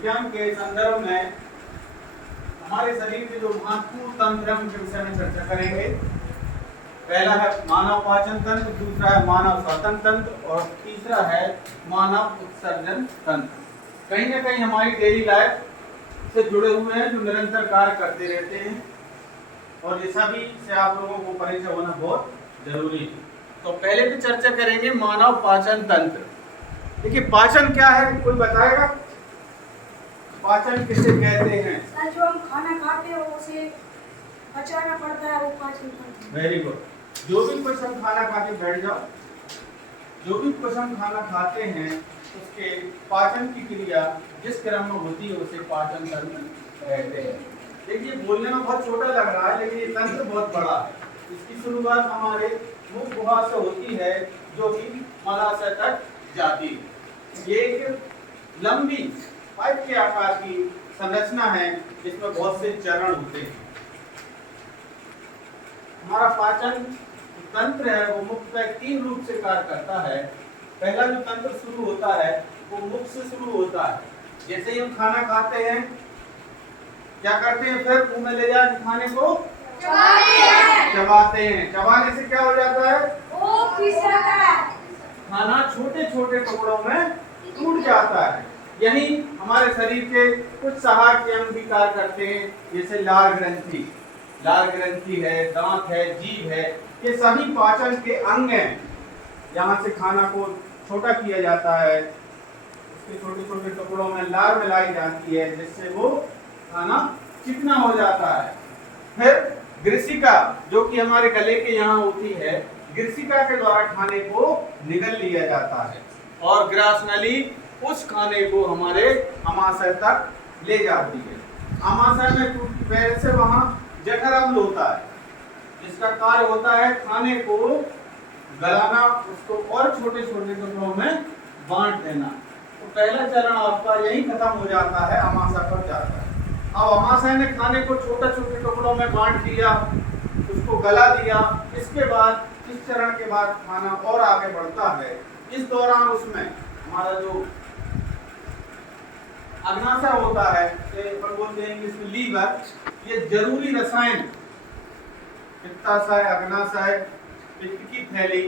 विज्ञान के संदर्भ में हमारे शरीर के जो महत्वपूर्ण तंत्र के विषय में चर्चा करेंगे। पहला है मानव पाचन तंत्र, दूसरा है मानव श्वसन तंत्र और तीसरा है मानव उत्सर्जन तंत्र। कहीं ना कहीं हमारी डेली लाइफ से जुड़े हुए हैं, जो निरंतर कार्य करते रहते हैं और ये सभी से आप लोगों को परिचय होना बहुत जरूरी है। तो पहले भी चर्चा करेंगे मानव पाचन तंत्र। देखिए पाचन क्या है, कोई बताएगा? पाचन किसे कहते हैं? जो हम खाना खाते हैं उसे पचाना पड़ता है, वो पाचन तंत्र। Very good. जो भी कुछ हम खाना खा के बैठ जाओ, जो भी कुछ हम खाना खाते हैं उसके पाचन की क्रिया जिस क्रम में होती है उसे पाचन तंत्र कहते हैं। देखिए बोलने में बहुत छोटा लग रहा है लेकिन ये तंत्र बहुत बड़ा है। इसकी शुरुआत हमारे मुख गुहा से होती है जो कि मलाशय तक जाती है। ये एक लंबी पाइप के आकार की संरचना है जिसमें बहुत से चरण होते हैं। हमारा पाचन तंत्र है वो मुख्यतः 3 रूप से कार्य करता है। पहला जो तंत्र शुरू होता है वो मुख से शुरू होता है। जैसे ही हम खाना खाते हैं क्या करते हैं, फिर मुंह में ले जाकर खाने को चबाते हैं। चबाने से क्या हो जाता है? वो पिस जाता है। खाना छोटे छोटे टुकड़ों में टूट जाता है। यही हमारे शरीर के कुछ सहायक अंग भी कार्य करते हैं, जैसे लार ग्रंथि है, दांत है, जीभ है, ये सभी पाचन के अंग हैं। यहाँ से खाना को छोटा किया जाता है, उसके छोटे छोटे टुकड़ों में लार मिलाई जाती है जिससे वो खाना चिकना हो जाता है। फिर ग्रसिका जो कि हमारे गले के यहाँ होती है, ग्रसिका के द्वारा खाने को निगल लिया जाता है और ग्रासनली उस खाने को हमारे आमाशय तक ले जाती है। आमाशय में पैर से वहाँ जठर अम्ल होता है जिसका कार्य होता है खाने को गलाना, उसको और छोटे छोटे टुकड़ों में बांट देना। तो पहला चरण आपका यही खत्म हो जाता है, आमाशय पर जाता है। अब आमाशय ने खाने को छोटे छोटे टुकड़ों में बांट दिया, उसको गला दिया। इसके बाद इस चरण के बाद खाना और आगे बढ़ता है। इस दौरान उसमें हमारा जो अग्नाशय होता है, अपन बोलते हैं इंग्लिश में लीवर, ये जरूरी रसायन पित्ताशय, अग्नाशय, पित्त की थैली,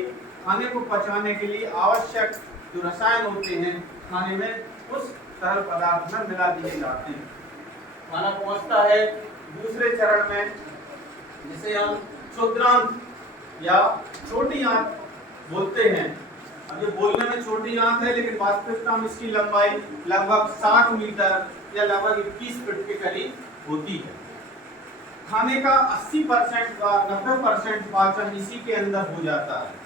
खाने को पचाने के लिए आवश्यक जो रसायन होते हैं खाने में उस तरल पदार्थ में मिला दिए जाते हैं। खाना पहुंचता है दूसरे चरण में जिसे हम क्षुद्रांत या छोटी आंत बोलते हैं। अब ये बोलने में छोटी आंत है लेकिन वास्तविकता में इसकी लंबाई लगभग 60 मीटर या लगभग 21 फीट के करीब होती है। खाने का 80% का 90% पाचन इसी के अंदर हो जाता है।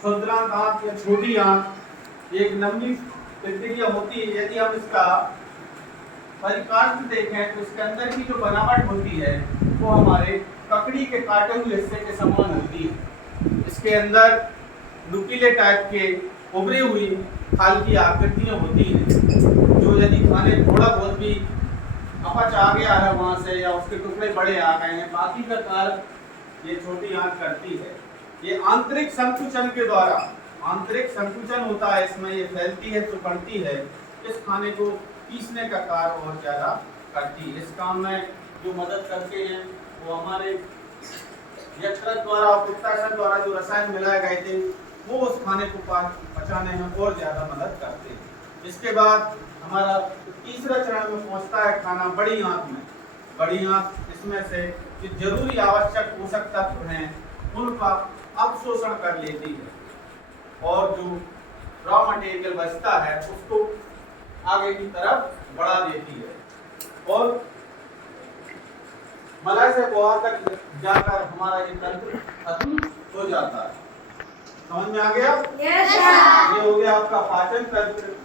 क्षुद्रांत आंत या छोटी आंत एक लंबी प्रक्रिया होती है। यदि हम इसका परिकाष्ठ देखें तो इसके अंदर की जो बनावट होती है वो हमारे ककड़ी के काटे हुए हिस्से के समान होती है। इसके अंदर नुकीले टाइप के उभरी हुई खाल की आकृतियां होती हैं जो यदि खाने थोड़ा बहुत भी अपच आ गया है वहां से या उसके टुकड़े बड़े आ गए हैं, बाकी का कार्य ये छोटी आंत करती है। ये आंतरिक संकुचन के द्वारा, आंतरिक संकुचन होता है इसमें, ये फैलती है सिकुड़ती है, इस खाने को पीसने का कार्य और ज्यादा करती है। इस काम में जो मदद करते हैं वो हमारे यकृत द्वारा और पित्ताशय द्वारा जो रसायन मिलाए गए थे वो उस खाने को पचाने में और ज्यादा मदद करते हैं। इसके बाद हमारा तीसरा चरण में पहुंचता है खाना बड़ी आंत में। बड़ी आंत इसमें से जो जरूरी आवश्यक पोषक तत्व हैं उनका अवशोषण कर लेती है और जो रॉ मटेरियल बचता है उसको आगे की तरफ बढ़ा देती है और मलाशय गुहा तक जाकर हमारा ये तंत्र खत्म हो जाता है। समझ में आ गया? Yes sir. ये हो गया आपका पाचन तंत्र।